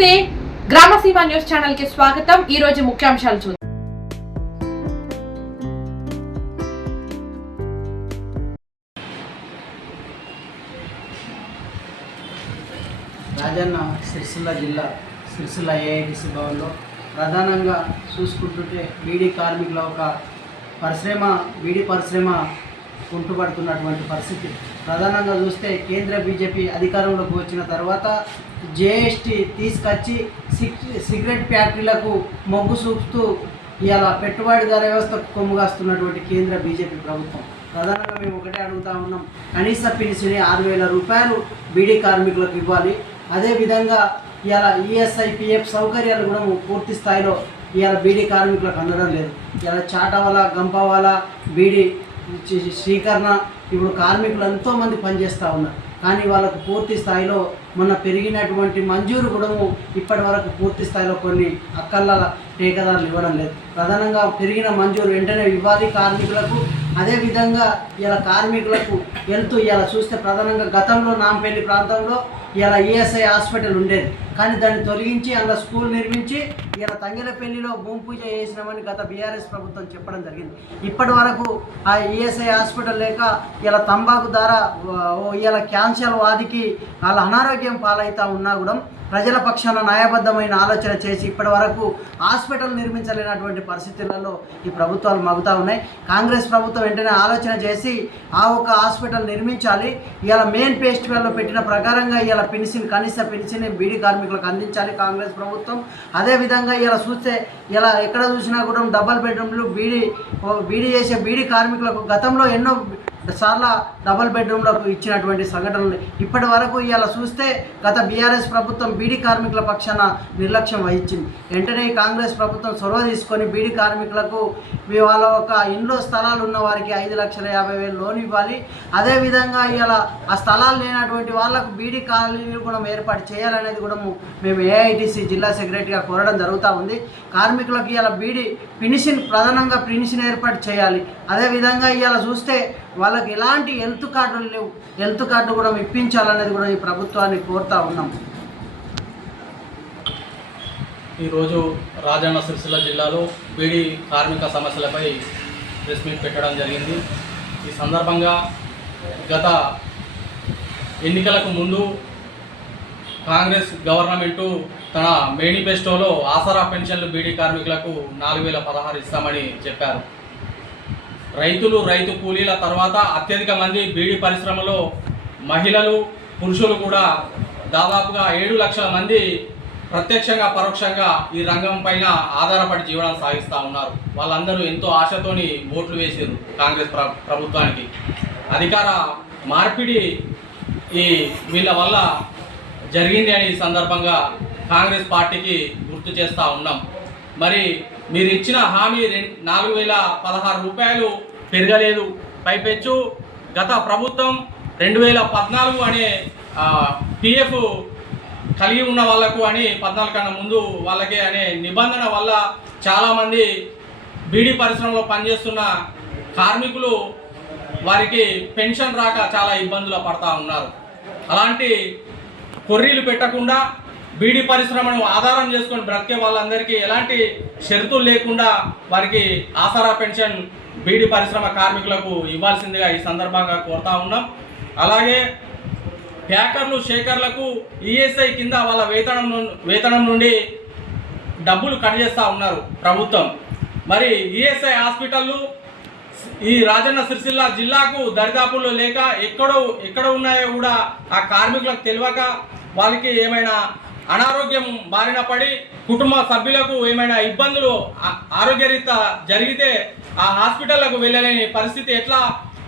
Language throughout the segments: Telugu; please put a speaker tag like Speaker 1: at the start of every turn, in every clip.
Speaker 1: నమస్తే. గ్రామసీమ న్యూస్ ఛానల్కి స్వాగతం. ఈ రోజు ముఖ్యాంశాలు చూద్దాం.
Speaker 2: రాజన్న సిరిసిల్ల జిల్లా సిరిసిల్ల ఏఐటిసి భవన్లో ప్రధానంగా చూసుకుంటుంటే బీడీ కార్మికుల ఒక పరిశ్రమ బీడీ పరిశ్రమ కుంటుపడుతున్నటువంటి పరిస్థితి. ప్రధానంగా చూస్తే కేంద్ర బీజేపీ అధికారంలోకి వచ్చిన తర్వాత జేఎస్టి తీసుకొచ్చి సిగ్ సిగరెట్ ఫ్యాక్టరీలకు మొగ్గు చూపుతూ ఇవాళ పెట్టుబడిదార వ్యవస్థకు కొమ్ముగాస్తున్నటువంటి కేంద్ర బీజేపీ ప్రభుత్వం. ప్రధానంగా మేము ఒకటే అడుగుతా ఉన్నాం. కనీస పెన్షన్ ఆరు వేల రూపాయలు బీడీ కార్మికులకు ఇవ్వాలి. అదేవిధంగా ఇవాళ ఈఎస్ఐ పిఎఫ్ సౌకర్యాలు కూడా పూర్తి స్థాయిలో ఇవాళ బీడీ కార్మికులకు అందడం లేదు. ఇవాళ చాటవాల గంపవాల బీడీ స్వీకరణ ఇప్పుడు కార్మికులు ఎంతోమంది పనిచేస్తూ ఉన్నారు. కానీ వాళ్ళకు పూర్తి స్థాయిలో మొన్న పెరిగినటువంటి మంజూరు కూడా ఇప్పటి వరకు పూర్తి స్థాయిలో కొన్ని అక్కల్ల టీకాదారులు ఇవ్వడం లేదు. ప్రధానంగా పెరిగిన మంజూరు వెంటనే ఇవ్వాలి కార్మికులకు. అదేవిధంగా ఇలా కార్మికులకు వెళ్తూ ఇలా చూస్తే ప్రధానంగా గతంలో నాంపల్లి ప్రాంతంలో ఇలా ఈఎస్ఐ హాస్పిటల్ ఉండేది. కానీ దాన్ని తొలగించి అందులో స్కూల్ నిర్మించి ఇలా తంగిలపల్లిలో భూమి పూజ చేసినామని గత బీఆర్ఎస్ ప్రభుత్వం చెప్పడం జరిగింది. ఇప్పటి వరకు ఆ ఈఎస్ఐ హాస్పిటల్ లేక ఇలా తంబాకు ద్వారా ఇలా క్యాన్సర్ వాదికి వాళ్ళ అనారోగ్యం పాలవుతా ఉన్నా కూడా ప్రజల పక్షాన న్యాయబద్ధమైన ఆలోచన చేసి ఇప్పటి వరకు హాస్పిటల్ నిర్మించలేనటువంటి పరిస్థితులలో ఈ ప్రభుత్వాలు మగుతా ఉన్నాయి. కాంగ్రెస్ ప్రభుత్వం వెంటనే ఆలోచన చేసి ఆ ఒక హాస్పిటల్ నిర్మించాలి. ఇలా మెయిన్ ఫెస్టివల్లో పెట్టిన ప్రకారంగా ఇవాళ పెన్షన్ కనీస పెన్షన్ బీడీ కార్మికులకు అందించాలి కాంగ్రెస్ ప్రభుత్వం. అదేవిధంగా ఇలా చూస్తే ఇలా ఎక్కడ చూసినా కూడా డబల్ బెడ్రూమ్లు బీడీ బీడీ చేసే బీడీ కార్మికులకు గతంలో ఎన్నో సార్లు డబల్ బెడ్రూమ్లకు ఇచ్చినటువంటి సంఘటనలు ఇప్పటి వరకు ఇలా చూస్తే గత బీఆర్ఎస్ ప్రభుత్వం బీడీ కార్మికుల పక్షాన నిర్లక్ష్యం వహించింది. వెంటనే కాంగ్రెస్ ప్రభుత్వం చొరవ తీసుకొని బీడీ కార్మికులకు మీ వాళ్ళ ఒక ఇంట్లో స్థలాలు ఉన్న వారికి ఐదు లక్షల యాభై వేలు లోన్ ఇవ్వాలి. అదేవిధంగా ఇలా ఆ స్థలాలు లేనటువంటి వాళ్ళకు బీడీ కాలనీలు కూడా ఏర్పాటు చేయాలనేది కూడా మేము ఏఐటీసీ జిల్లా సెక్రటరీగా కోరడం జరుగుతూ ఉంది. కార్మికులకు ఇలా బీడీ ఫినిషింగ్ ప్రధానంగా ఫినిషింగ్ ఏర్పాటు చేయాలి. అదేవిధంగా ఇలా చూస్తే వాళ్ళ వాళ్ళకి ఎలాంటి హెల్త్ కార్డులు లేవు. హెల్త్ కార్డు కూడా ఇప్పించాలనేది కూడా ఈ ప్రభుత్వాన్ని కోరుతా ఉన్నాం.
Speaker 3: ఈరోజు రాజన్న సిరిసిల్ల జిల్లాలో బీడీ కార్మిక సమస్యలపై ప్రెస్ మీట్ పెట్టడం జరిగింది. ఈ సందర్భంగా గత ఎన్నికలకు ముందు కాంగ్రెస్ గవర్నమెంటు తన మేనిఫెస్టోలో ఆసరా పెన్షన్లు బీడీ కార్మికులకు నాలుగు వేల పదహారు ఇస్తామని చెప్పారు. రైతులు రైతు కూలీల తర్వాత అత్యధిక మంది బీడీ పరిశ్రమలో మహిళలు పురుషులు కూడా దాదాపుగా ఏడు లక్షల మంది ప్రత్యక్షంగా పరోక్షంగా ఈ రంగం పైన ఆధారపడి జీవనం సాగిస్తూ ఉన్నారు. వాళ్ళందరూ ఎంతో ఆశతోని ఓట్లు వేసారు కాంగ్రెస్ ప్రభుత్వానికి. అధికార మార్పిడి ఈ వీళ్ళ వల్ల జరిగింది అని సందర్భంగా కాంగ్రెస్ పార్టీకి గుర్తు చేస్తూ ఉన్నాం. మరి మీరు ఇచ్చిన హామీ నాలుగు వేల పదహారు రూపాయలు పెరగలేదు. పైపెచ్చు గత ప్రభుత్వం రెండు వేల పద్నాలుగు అనే పిఎఫ్ కలిగి ఉన్న వాళ్ళకు అని పద్నాలుగు కన్నా ముందు వాళ్ళకే అనే నిబంధన వల్ల చాలామంది బీడీ పరిశ్రమలో పనిచేస్తున్న కార్మికులు వారికి పెన్షన్ రాక చాలా ఇబ్బందులు పడతా ఉన్నారు. అలాంటి కొర్రీలు పెట్టకుండా బీడీ పరిశ్రమను ఆధారం చేసుకొని బ్రతికే వాళ్ళందరికీ ఎలాంటి షరతులు లేకుండా వారికి ఆసరా పెన్షన్ బీడీ పరిశ్రమ కార్మికులకు ఇవ్వాల్సిందిగా ఈ సందర్భంగా కోరుతా ఉన్నాం. అలాగే ప్యాకర్లు షేకర్లకు ఈఎస్ఐ కింద వాళ్ళ వేతనం వేతనం నుండి డబ్బులు కట్ చేస్తూ ఉన్నారు ప్రభుత్వం. మరి ఈఎస్ఐ హాస్పిటళ్ళు ఈ రాజన్న సిరిసిల్ల జిల్లాకు దరిదాపుల్లో లేక ఎక్కడో ఎక్కడ ఉన్నాయో కూడా ఆ కార్మికులకు తెలియక వాళ్ళకి ఏమైనా అనారోగ్యం బారిన పడి కుటుంబ సభ్యులకు ఏమైనా ఇబ్బందులు ఆరోగ్యరీత ఆరోగ్యరీత్యా జరిగితే ఆ హాస్పిటళ్ళకు వెళ్ళలేని పరిస్థితి ఎట్లా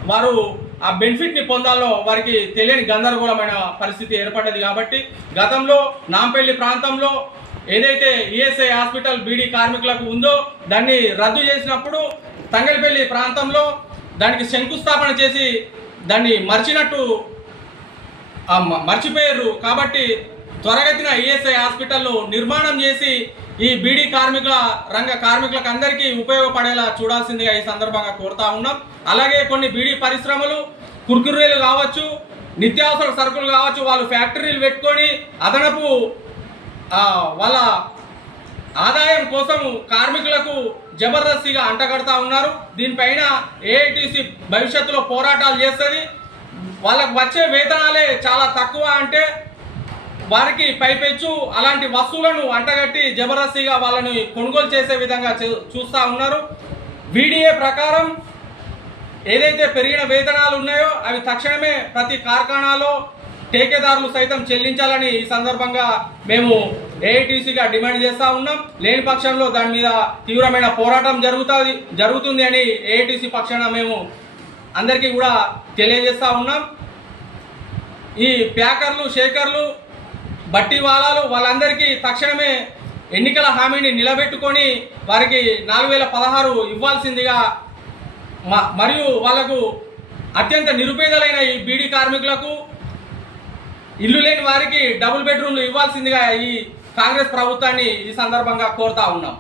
Speaker 3: వారు ఆ బెనిఫిట్ని పొందాలో వారికి తెలియని గందరగోళమైన పరిస్థితి ఏర్పడ్డది కాబట్టి గతంలో నాంపల్లి ప్రాంతంలో ఏదైతే ఈఎస్ఐ హాస్పిటల్ బీడీ కార్మికులకు ఉందో దాన్ని రద్దు చేసినప్పుడు తంగలపల్లి ప్రాంతంలో దానికి శంకుస్థాపన చేసి దాన్ని మర్చినట్టు మర్చిపోయారు కాబట్టి త్వరగతిన ఈఎస్ఐ హాస్పిటల్ను నిర్మాణం చేసి ఈ బీడీ కార్మికుల రంగ కార్మికులకు అందరికీ ఉపయోగపడేలా చూడాల్సిందిగా ఈ సందర్భంగా కోరుతా ఉన్నాం. అలాగే కొన్ని బీడీ పరిశ్రమలు కుర్కురేలు కావచ్చు నిత్యావసర సరుకులు కావచ్చు వాళ్ళు ఫ్యాక్టరీలు పెట్టుకొని అదనపు వాళ్ళ ఆదాయం కోసం కార్మికులకు జబర్దస్తిగా అంటగడతా ఉన్నారు. దీనిపైన ఏఐటీసీ భవిష్యత్తులో పోరాటాలు చేస్తుంది. వాళ్ళకు వచ్చే వేతనాలే చాలా తక్కువ అంటే వారికి పైపెచ్చు అలాంటి వస్తువులను అంటగట్టి జబర్దస్తిగా వాళ్ళని కొనుగోలు చేసే విధంగా చూ- ఉన్నారు. వీడిఏ ప్రకారం ఏదైతే పెరిగిన వేతనాలు ఉన్నాయో అవి తక్షణమే ప్రతి కార్ఖానాలో టేకేదారులు సైతం చెల్లించాలని ఈ సందర్భంగా మేము ఏఐటీసీగా డిమాండ్ చేస్తూ ఉన్నాం. లేని పక్షంలో దాని మీద తీవ్రమైన పోరాటం జరుగుతుంది జరుగుతుంది అని ఏఐటీసీ పక్షాన మేము అందరికీ కూడా తెలియజేస్తూ ఉన్నాం. ఈ ప్యాకర్లు షేకర్లు బట్టి వాలాలు వాళ్ళందరికీ తక్షణమే ఎన్నికల హామీని నిలబెట్టుకొని వారికి నాలుగు వేల పదహారు ఇవ్వాల్సిందిగా మ- మరియు వాళ్ళకు అత్యంత నిరుపేదలైన ఈ బీడీ కార్మికులకు ఇల్లు లేని వారికి డబుల్ బెడ్రూమ్లు ఇవ్వాల్సిందిగా ఈ కాంగ్రెస్ ప్రభుత్వాన్ని ఈ సందర్భంగా కోరుతా ఉన్నాం.